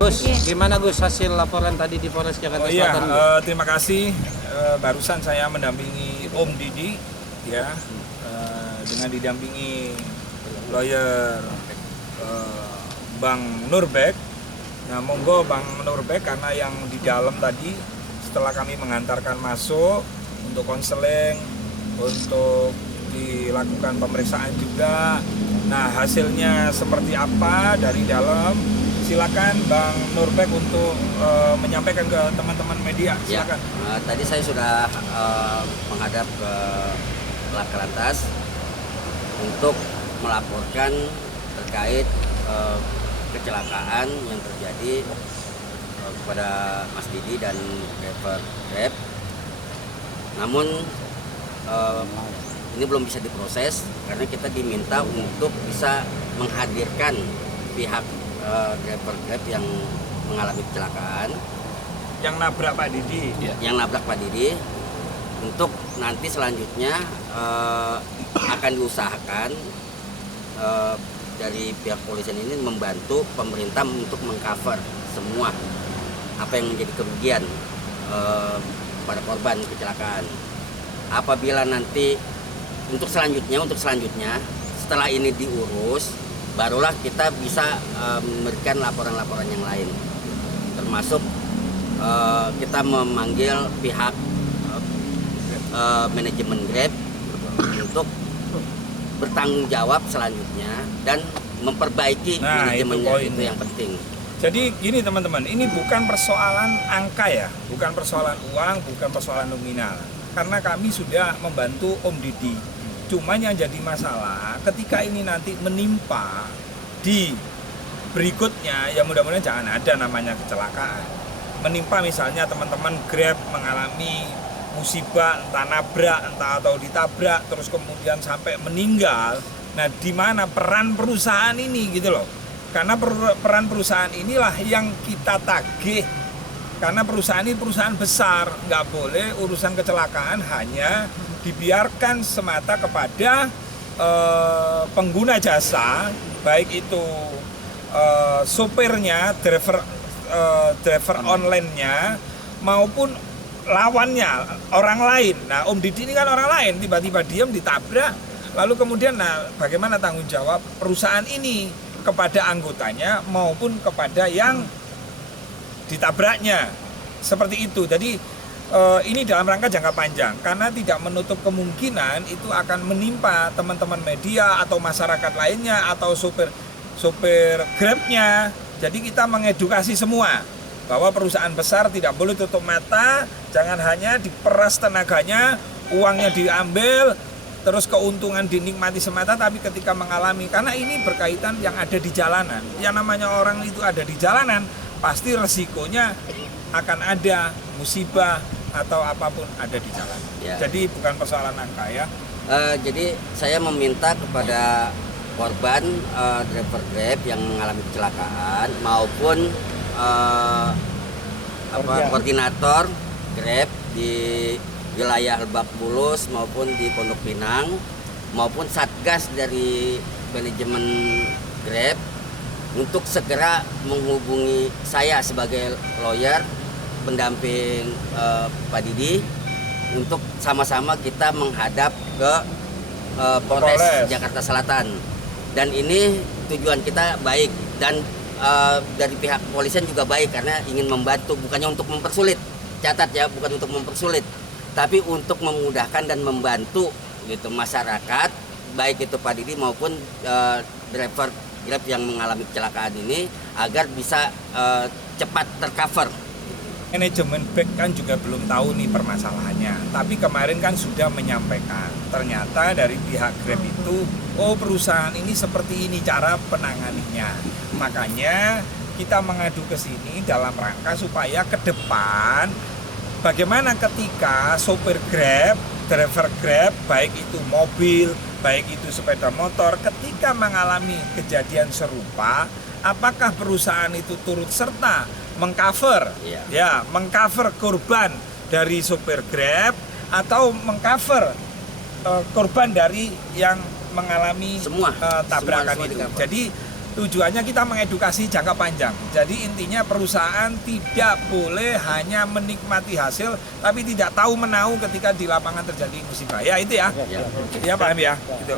Gus, gimana Gus hasil laporan tadi di Polres Jakarta Selatan? Terima kasih. Barusan saya mendampingi Om Didi, ya, dengan didampingi lawyer Bang Nurbek. Nah, monggo Bang Nurbek, karena yang di dalam tadi setelah kami mengantarkan masuk untuk konseling, untuk dilakukan pemeriksaan juga. Nah, hasilnya seperti apa dari dalam? Silakan Bang Nurbek untuk menyampaikan ke teman-teman media. Silakan. Ya, tadi saya sudah menghadap ke Lantas untuk melaporkan terkait kecelakaan yang terjadi kepada Mas Didi dan driver Grab. Namun ini belum bisa diproses karena kita diminta untuk bisa menghadirkan pihak driver Grab yang mengalami kecelakaan, Yang nabrak Pak Didi. yang nabrak Pak Didi, untuk nanti selanjutnya akan diusahakan dari pihak polisian ini membantu pemerintah untuk mengcover semua apa yang menjadi kerugian pada korban kecelakaan. Apabila nanti untuk selanjutnya setelah ini diurus, barulah kita bisa memberikan laporan-laporan yang lain, termasuk kita memanggil pihak manajemen Grab untuk bertanggung jawab selanjutnya dan memperbaiki manajemennya, itu yang penting. Jadi gini teman-teman, ini bukan persoalan angka ya, bukan persoalan uang, bukan persoalan nominal. Karena kami sudah membantu Om Didi. Cuman yang jadi masalah ketika ini nanti menimpa di berikutnya, ya mudah-mudahan jangan ada namanya kecelakaan. Menimpa misalnya teman-teman Grab mengalami musibah, entah nabrak, entah atau ditabrak, terus kemudian sampai meninggal. Nah, di mana peran perusahaan ini gitu loh. Karena peran perusahaan inilah yang kita tagih. Karena perusahaan ini perusahaan besar, nggak boleh urusan kecelakaan hanya dibiarkan semata kepada pengguna jasa, baik itu sopirnya, driver online-nya, maupun lawannya, orang lain. Nah, Om Didi ini kan orang lain, tiba-tiba diam ditabrak, lalu kemudian bagaimana tanggung jawab perusahaan ini kepada anggotanya maupun kepada yang ditabraknya, seperti itu. Jadi ini dalam rangka jangka panjang, karena tidak menutup kemungkinan itu akan menimpa teman-teman media atau masyarakat lainnya atau sopir Grabnya. Jadi kita mengedukasi semua bahwa perusahaan besar tidak boleh tutup mata, jangan hanya diperas tenaganya, uangnya diambil, terus keuntungan dinikmati semata, tapi ketika mengalami, karena ini berkaitan yang ada di jalanan. Yang namanya orang itu ada di jalanan, pasti resikonya akan ada musibah atau apapun ada di jalan. Ya. Jadi bukan persoalan angka ya. Jadi saya meminta kepada korban driver Grab yang mengalami kecelakaan maupun koordinator Grab di wilayah Lebak Bulus maupun di Pondok Pinang maupun satgas dari manajemen Grab untuk segera menghubungi saya sebagai lawyer pendamping Pak Didi untuk sama-sama kita menghadap ke Polres Jakarta Selatan. Dan ini tujuan kita baik dan dari pihak kepolisian juga baik karena ingin membantu, bukannya untuk mempersulit. Catat ya, bukan untuk mempersulit, tapi untuk memudahkan dan membantu gitu masyarakat, baik itu Pak Didi maupun driver Grab yang mengalami kecelakaan ini agar bisa cepat tercover. Manajemen Grab kan juga belum tahu nih permasalahannya, tapi kemarin kan sudah menyampaikan ternyata dari pihak Grab itu, oh perusahaan ini seperti ini cara penanganinya. Makanya kita mengadu ke sini dalam rangka supaya ke depan bagaimana ketika sopir Grab, driver Grab, baik itu mobil, baik itu sepeda motor, ketika mengalami kejadian serupa, apakah perusahaan itu turut serta mengcover, mengcover korban dari sopir Grab atau mengcover korban dari yang mengalami tabrakan itu. Jadi Tujuannya kita mengedukasi jangka panjang. Jadi intinya perusahaan tidak boleh hanya menikmati hasil, tapi tidak tahu menau ketika di lapangan terjadi musibah. Ya itu ya. Ya Pak M ya. Gitu.